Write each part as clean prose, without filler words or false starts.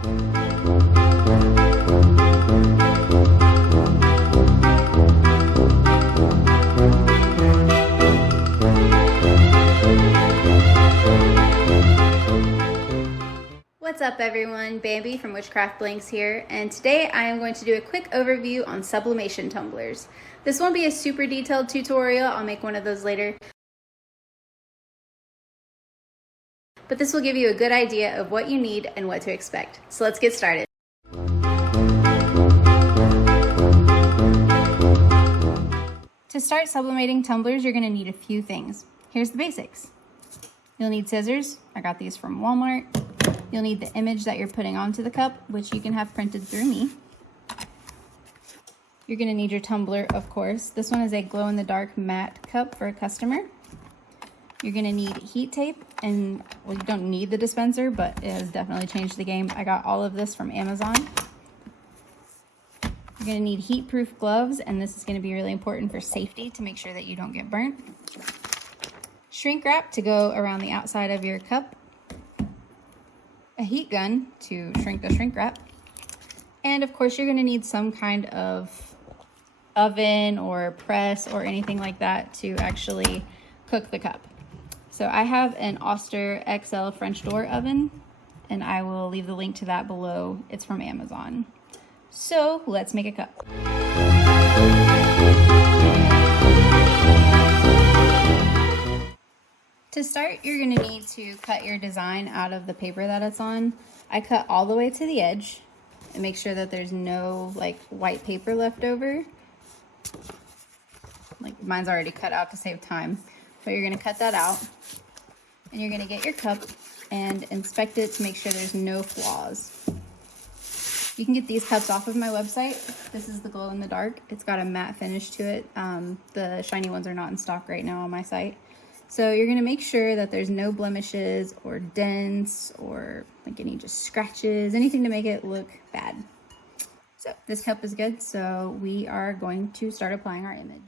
What's up everyone, Bambi from Witchcraft Blanks here, and today I am going to do a quick overview on sublimation tumblers. This won't be a super detailed tutorial, I'll make one of those later, but this will give you a good idea of what you need and what to expect. So let's get started. To start sublimating tumblers, you're going to need a few things. Here's the basics. You'll need scissors, I got these from Walmart. You'll need the image that you're putting onto the cup, which you can have printed through me. You're gonna need your tumbler, of course. This one is a glow-in-the-dark matte cup for a customer. You're gonna need heat tape, and well, you don't need the dispenser, but it has definitely changed the game. I got all of this from Amazon. You're gonna need heat-proof gloves, and this is gonna be really important for safety to make sure that you don't get burnt. Shrink wrap to go around the outside of your cup. A heat gun to shrink the shrink wrap, and of course you're going to need some kind of oven or press or anything like that to actually cook the cup. So I have an Oster XL French door oven, and I will leave the link to that below. It's from Amazon. So let's make a cup. To start, you're going to need to cut your design out of the paper that it's on. I cut all the way to the edge and make sure that there's no like white paper left over. Like mine's already cut out to save time. But you're going to cut that out, and you're going to get your cup and inspect it to make sure there's no flaws. You can get these cups off of my website. This is the glow in the dark. It's got a matte finish to it. The shiny ones are not in stock right now on my site. So you're gonna make sure that there's no blemishes or dents or like any just scratches, anything to make it look bad. So this cup is good, so we are going to start applying our image.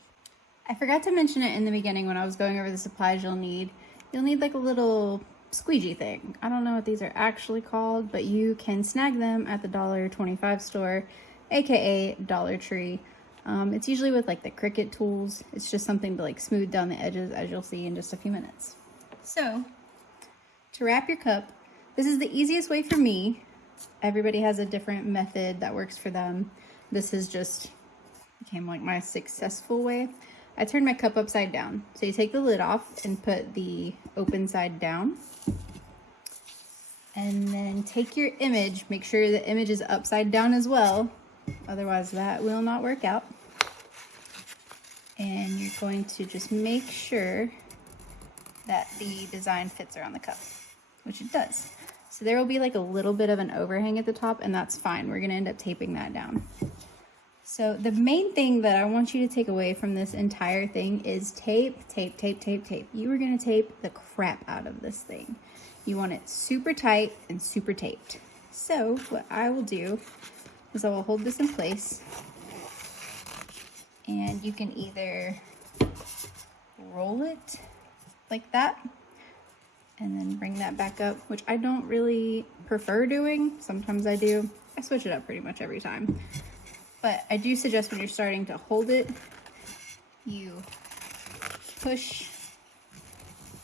I forgot to mention it in the beginning when I was going over the supplies you'll need. You'll need like a little squeegee thing. I don't know what these are actually called, but you can snag them at the $1.25 store, aka Dollar Tree. It's usually with like the Cricut tools. It's just something to like smooth down the edges, as you'll see in just a few minutes. So to wrap your cup, this is the easiest way for me. Everybody has a different method that works for them. This is just became like my successful way. I turn my cup upside down. So you take the lid off and put the open side down. And then take your image, make sure the image is upside down as well. Otherwise that will not work out. And you're going to just make sure that the design fits around the cup, which it does. So there will be like a little bit of an overhang at the top, and that's fine. We're gonna end up taping that down. So the main thing that I want you to take away from this entire thing is tape, tape, tape, tape, tape. You are gonna tape the crap out of this thing. You want it super tight and super taped. So what I will do is I will hold this in place, and you can either roll it like that and then bring that back up, which I don't really prefer doing. Sometimes I do. I switch it up pretty much every time. But I do suggest when you're starting to hold it, you push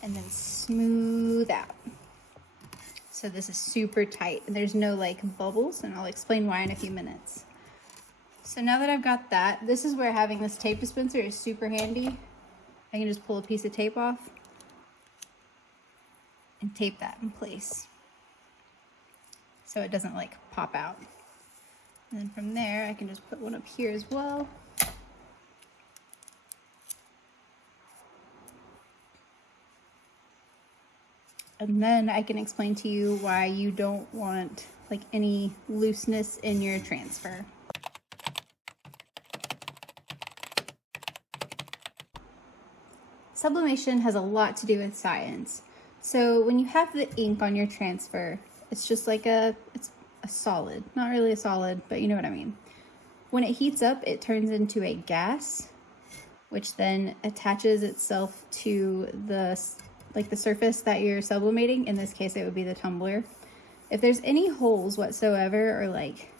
and then smooth out. So this is super tight and there's no like bubbles, and I'll explain why in a few minutes. So now that I've got that, this is where having this tape dispenser is super handy. I can just pull a piece of tape off and tape that in place so it doesn't like pop out. And then from there, I can just put one up here as well. And then I can explain to you why you don't want like any looseness in your transfer. Sublimation has a lot to do with science. So when you have the ink on your transfer, it's just like it's a solid, not really a solid, but you know what I mean. When it heats up, it turns into a gas, which then attaches itself to the surface that you're sublimating. In this case, it would be the tumbler. If there's any holes whatsoever, or like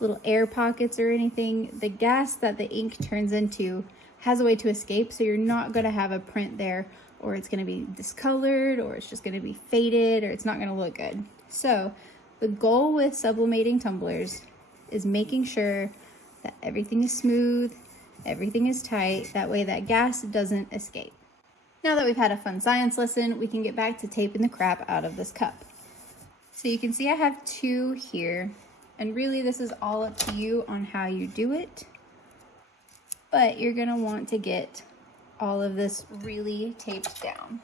little air pockets or anything, the gas that the ink turns into has a way to escape, so you're not going to have a print there, or it's going to be discolored, or it's just going to be faded, or it's not going to look good. So the goal with sublimating tumblers is making sure that everything is smooth, everything is tight, that way that gas doesn't escape. Now that we've had a fun science lesson, we can get back to taping the crap out of this cup. So you can see I have 2 here, and really this is all up to you on how you do it, but you're gonna want to get all of this really taped down.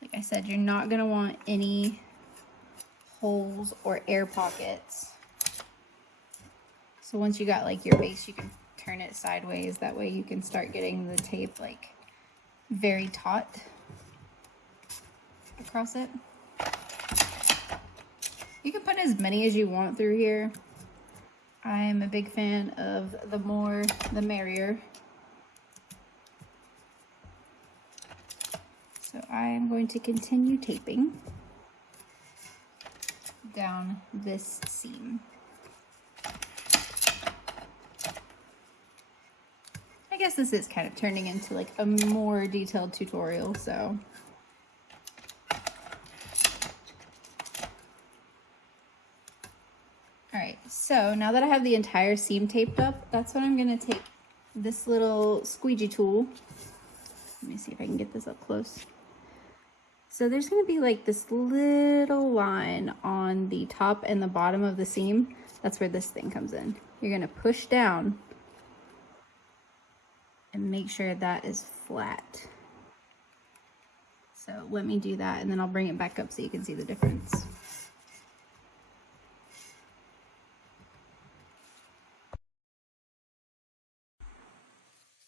Like I said, you're not gonna want any holes or air pockets. So once you got like your base, you can turn it sideways. That way you can start getting the tape like very taut across it. You can put as many as you want through here. I am a big fan of the more the merrier. So I am going to continue taping down this seam. I guess this is kind of turning into like a more detailed tutorial, so. All right, so now that I have the entire seam taped up, that's when I'm gonna take this little squeegee tool. Let me see if I can get this up close. So there's gonna be like this little line on the top and the bottom of the seam. That's where this thing comes in. You're gonna push down and make sure that is flat. So let me do that, and then I'll bring it back up so you can see the difference.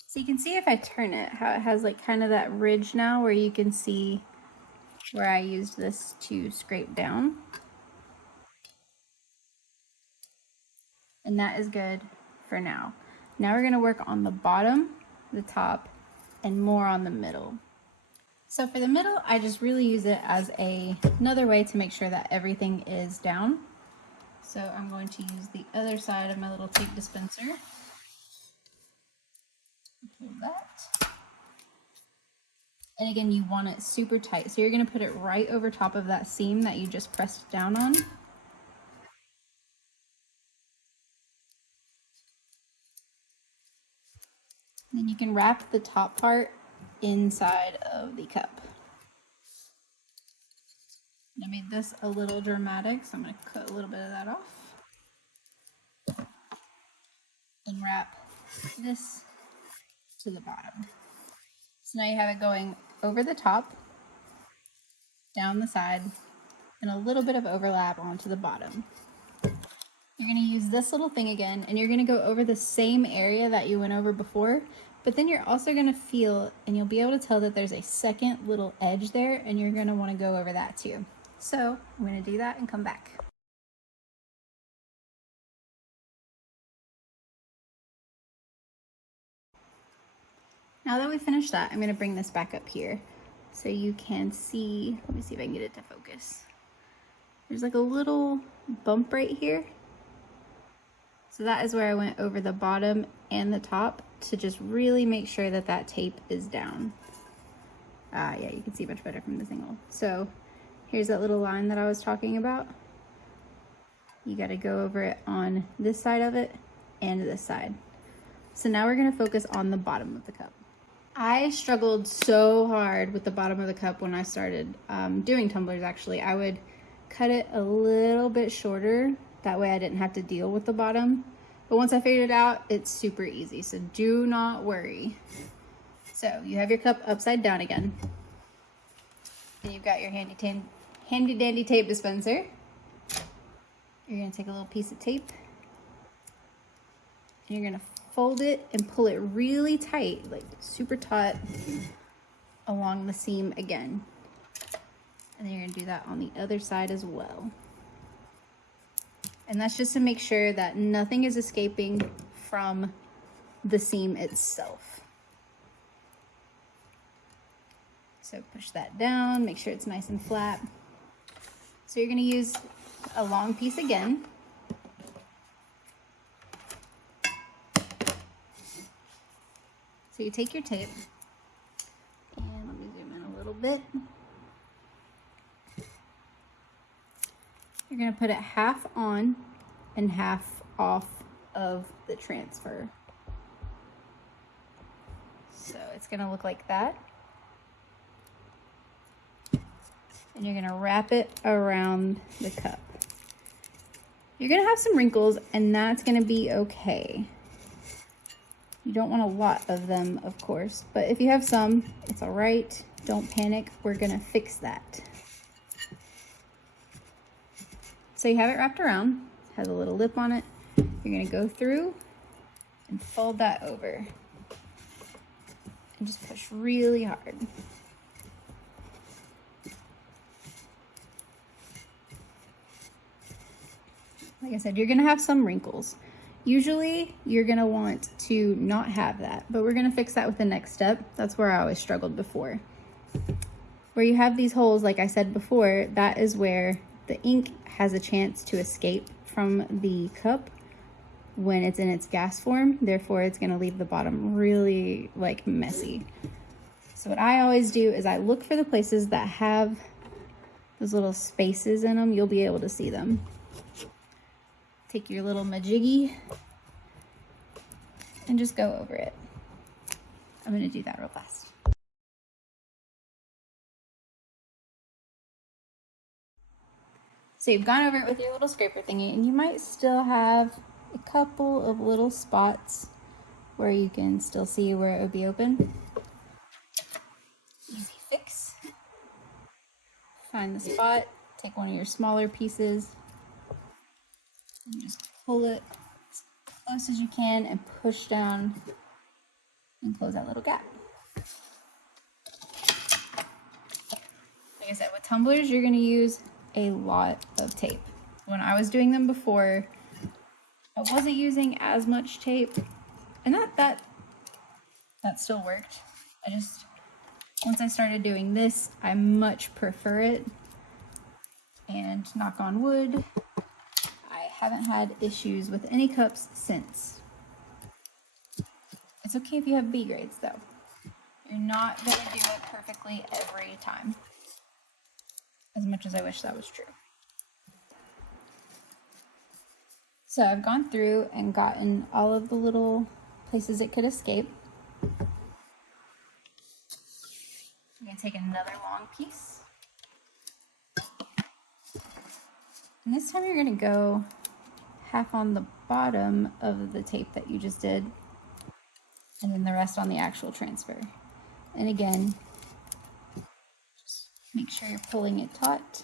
So you can see if I turn it, how it has like kind of that ridge now where you can see where I used this to scrape down. And that is good for now. Now we're gonna work on the bottom, the top, and more on the middle. So for the middle, I just really use it as another way to make sure that everything is down. So I'm going to use the other side of my little tape dispenser. Pull that. And again, you want it super tight. So you're gonna put it right over top of that seam that you just pressed down on. Then you can wrap the top part inside of the cup. I made this a little dramatic, so I'm going to cut a little bit of that off. And wrap this to the bottom. So now you have it going over the top, down the side, and a little bit of overlap onto the bottom. You're going to use this little thing again, and you're going to go over the same area that you went over before, but then you're also going to feel, and you'll be able to tell that there's a second little edge there, and you're going to want to go over that too. So I'm going to do that and come back. Now that we finished that, I'm going to bring this back up here so you can see. Let me see if I can get it to focus. There's like a little bump right here. So that is where I went over the bottom and the top to just really make sure that that tape is down. Yeah, you can see much better from this angle. So here's that little line that I was talking about. You got to go over it on this side of it and this side. So now we're going to focus on the bottom of the cup. I struggled so hard with the bottom of the cup when I started doing tumblers. Actually, I would cut it a little bit shorter. That way I didn't have to deal with the bottom. But once I figured it out, it's super easy. So do not worry. So you have your cup upside down again. And you've got your handy dandy tape dispenser. You're gonna take a little piece of tape. And you're gonna fold it and pull it really tight, like super taut along the seam again. And then you're gonna do that on the other side as well. And that's just to make sure that nothing is escaping from the seam itself. So push that down, make sure it's nice and flat. So you're going to use a long piece again. So you take your tape, and let me zoom in a little bit. You're going to put it half on and half off of the transfer. So it's going to look like that. And you're going to wrap it around the cup. You're going to have some wrinkles, and that's going to be okay. You don't want a lot of them, of course, but if you have some, it's all right. Don't panic. We're going to fix that. So you have it wrapped around, has a little lip on it. You're going to go through and fold that over and just push really hard. Like I said, you're going to have some wrinkles. Usually you're going to want to not have that, but we're going to fix that with the next step. That's where I always struggled before. Where you have these holes, like I said before, that is where the ink has a chance to escape from the cup when it's in its gas form. Therefore, it's going to leave the bottom really like messy. So what I always do is I look for the places that have those little spaces in them. You'll be able to see them. Take your little majiggy and just go over it. I'm going to do that real fast. So you've gone over it with your little scraper thingy, and you might still have a couple of little spots where you can still see where it would be open. Easy fix. Find the spot, take one of your smaller pieces, and just pull it as close as you can and push down and close that little gap. Like I said, with tumblers, you're going to use a lot of tape. When I was doing them before, I wasn't using as much tape, and that still worked. Once I started doing this, I much prefer it, and knock on wood, I haven't had issues with any cups since. It's okay if you have B grades though. You're not going to do it perfectly every time, as much as I wish that was true. So I've gone through and gotten all of the little places it could escape. I'm going to take another long piece. And this time you're going to go half on the bottom of the tape that you just did, and then the rest on the actual transfer. And again, just make sure you're pulling it taut.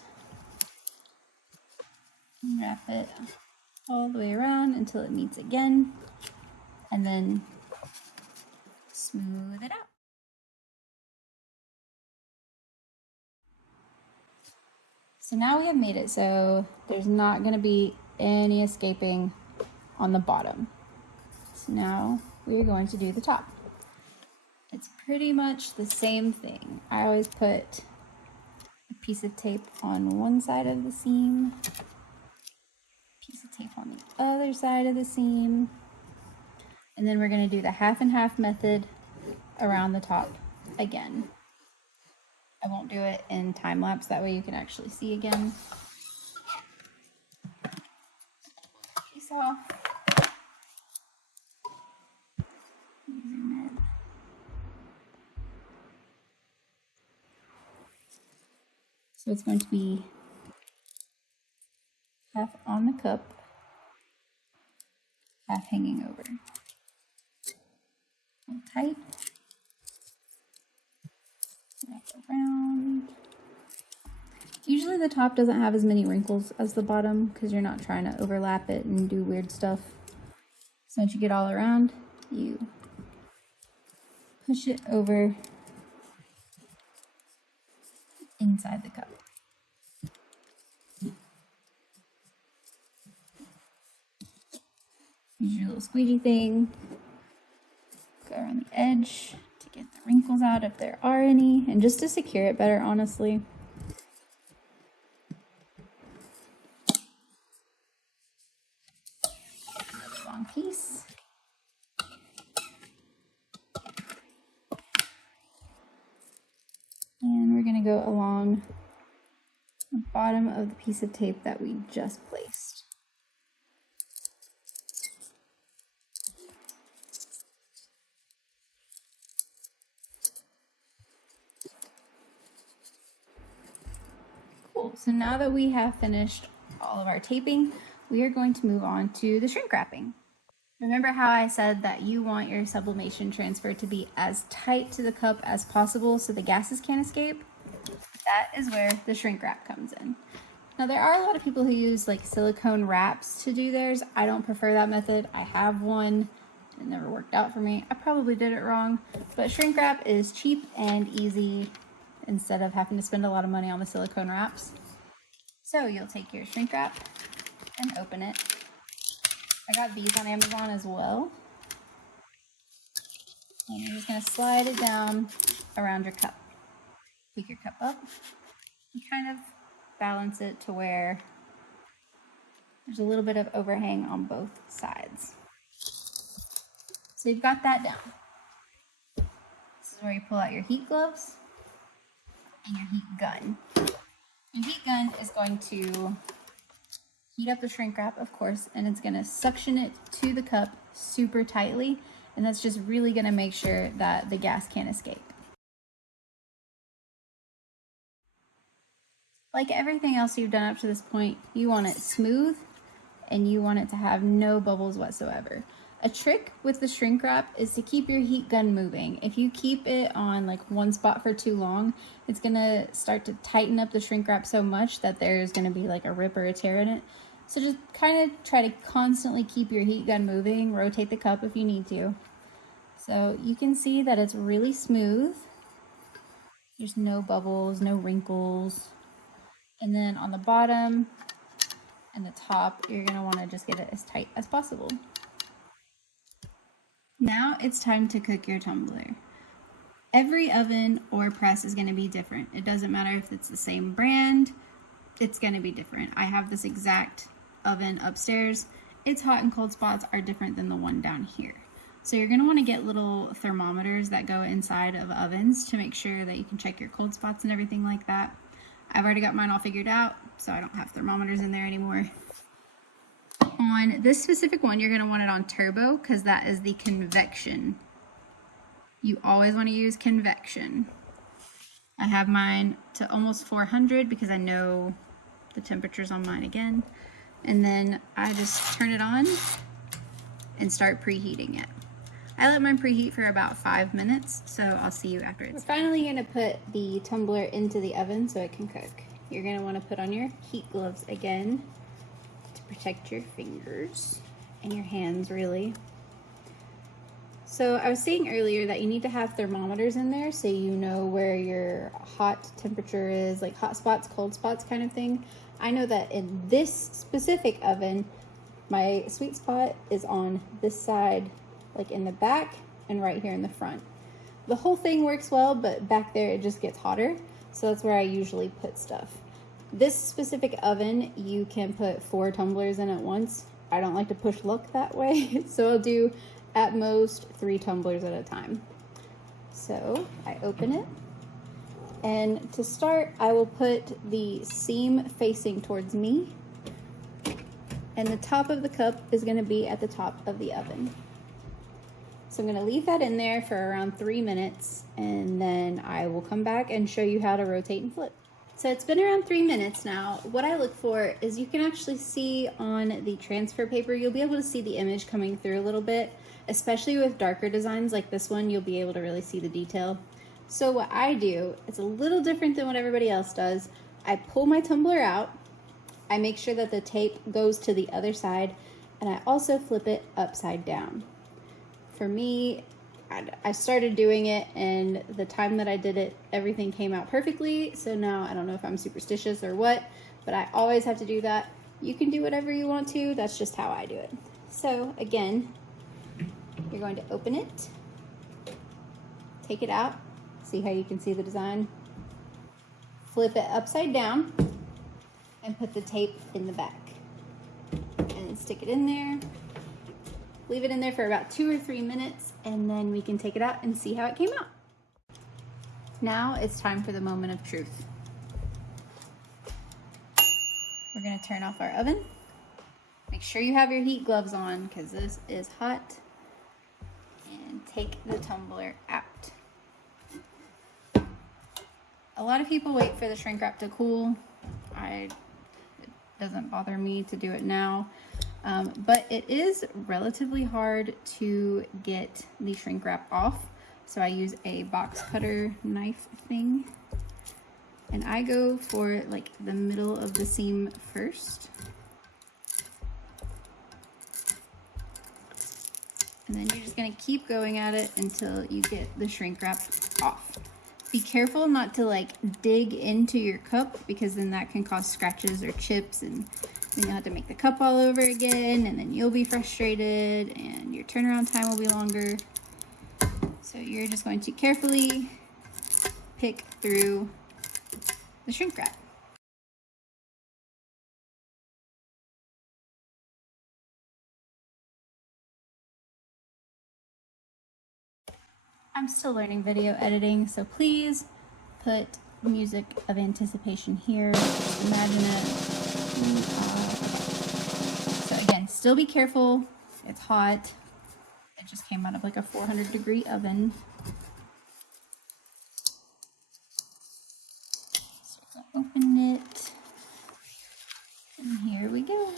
And wrap it all the way around until it meets again, and then smooth it out. So now we have made it so there's not going to be any escaping on the bottom. So now we're going to do the top. It's pretty much the same thing. I always put a piece of tape on one side of the seam, piece of tape on the other side of the seam, and then we're going to do the half and half method around the top again. I won't do it in time lapse, that way you can actually see again. Piece off. Zoom in. So it's going to be half on the cup, half hanging over. Hold tight. Wrap around. Usually the top doesn't have as many wrinkles as the bottom because you're not trying to overlap it and do weird stuff. So once you get all around, you push it over inside the cup. Use your little squeegee thing, go around the edge to get the wrinkles out if there are any, and just to secure it better, honestly. Long piece. And we're going to go along the bottom of the piece of tape that we just placed. Cool. So now that we have finished all of our taping, we are going to move on to the shrink wrapping. Remember how I said that you want your sublimation transfer to be as tight to the cup as possible so the gases can't escape? That is where the shrink wrap comes in. Now there are a lot of people who use like silicone wraps to do theirs. I don't prefer that method. I have one. It never worked out for me. I probably did it wrong, but shrink wrap is cheap and easy instead of having to spend a lot of money on the silicone wraps. So you'll take your shrink wrap and open it. I got these on Amazon as well. And you're just going to slide it down around your cup. Pick your cup up and kind of balance it to where there's a little bit of overhang on both sides. So you've got that down. This is where you pull out your heat gloves and your heat gun. Your heat gun is going to heat up the shrink wrap, of course, and it's going to suction it to the cup super tightly, and that's just really going to make sure that the gas can't escape. Like everything else you've done up to this point, you want it smooth and you want it to have no bubbles whatsoever. A trick with the shrink wrap is to keep your heat gun moving. If you keep it on like one spot for too long, it's gonna start to tighten up the shrink wrap so much that there's gonna be like a rip or a tear in it. So just kind of try to constantly keep your heat gun moving, rotate the cup if you need to. So you can see that it's really smooth. There's no bubbles, no wrinkles. And then on the bottom and the top, you're gonna wanna just get it as tight as possible. Now it's time to cook your tumbler. Every oven or press is gonna be different. It doesn't matter if it's the same brand, it's gonna be different. I have this exact oven upstairs. Its hot and cold spots are different than the one down here. So you're gonna wanna get little thermometers that go inside of ovens to make sure that you can check your cold spots and everything like that. I've already got mine all figured out, so I don't have thermometers in there anymore. On this specific one, you're gonna want it on turbo because that is the convection. You always wanna use convection. I have mine to almost 400 because I know the temperature's on mine again. And then I just turn it on and start preheating it. I let mine preheat for about 5 minutes, so I'll see you after it's done. We're finally gonna put the tumbler into the oven so it can cook. You're gonna wanna put on your heat gloves again to protect your fingers and your hands, really. So I was saying earlier that you need to have thermometers in there so you know where your hot temperature is, like hot spots, cold spots kind of thing. I know that in this specific oven, my sweet spot is on this side, like in the back and right here in the front. The whole thing works well, but back there it just gets hotter. So that's where I usually put stuff. This specific oven, you can put 4 tumblers in at once. I don't like to push luck that way. So I'll do at most 3 tumblers at a time. So I open it. And to start, I will put the seam facing towards me. And the top of the cup is gonna be at the top of the oven. So I'm gonna leave that in there for around 3 minutes, and then I will come back and show you how to rotate and flip. So it's been around 3 minutes now. What I look for is you can actually see on the transfer paper, you'll be able to see the image coming through a little bit, especially with darker designs like this one, you'll be able to really see the detail. So what I do, it's a little different than what everybody else does. I pull my tumbler out, I make sure that the tape goes to the other side, and I also flip it upside down. For me, I started doing it, and the time that I did it, everything came out perfectly. So now I don't know if I'm superstitious or what, but I always have to do that. You can do whatever you want to. That's just how I do it. So again, you're going to open it, take it out. See how you can see the design? Flip it upside down and put the tape in the back. And stick it in there. Leave it in there for about 2 or 3 minutes, and then we can take it out and see how it came out. Now it's time for the moment of truth. We're gonna turn off our oven. Make sure you have your heat gloves on because this is hot. And take the tumbler out. A lot of people wait for the shrink wrap to cool. It doesn't bother me to do it now. But it is relatively hard to get the shrink wrap off. So I use a box cutter knife thing. And I go for like the middle of the seam first. And then you're just gonna keep going at it until you get the shrink wrap off. Be careful not to like dig into your cup because then that can cause scratches or chips, and then you'll have to make the cup all over again, and then you'll be frustrated and your turnaround time will be longer. So you're just going to carefully pick through the shrink wrap. I'm still learning video editing, so please put music of anticipation here. Just imagine it. So again, still be careful. It's hot. It just came out of like a 400-degree oven. So we're gonna open it. And here we go.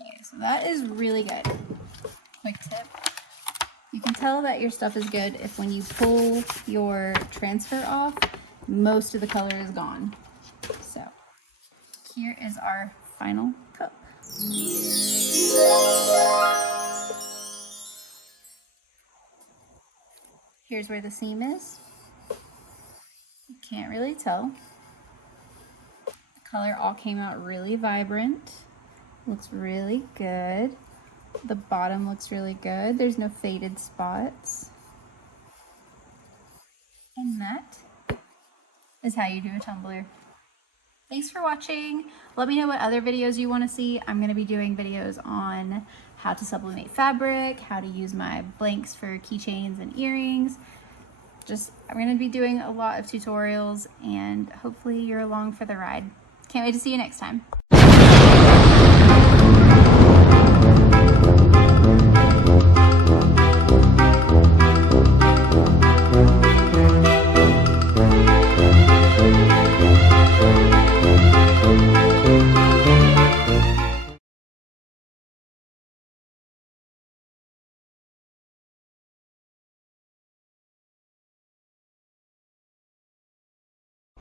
Okay, so that is really good. Quick tip. You can tell that your stuff is good if when you pull your transfer off, most of the color is gone. So here is our final cup. Here's where the seam is. You can't really tell. The color all came out really vibrant. Looks really good. The bottom looks really good. There's no faded spots. And that is how you do a tumbler. Thanks for watching. Let me know what other videos you want to see. I'm going to be doing videos on how to sublimate fabric, how to use my blanks for keychains and earrings. I'm going to be doing a lot of tutorials, and hopefully you're along for the ride. Can't wait to see you next time.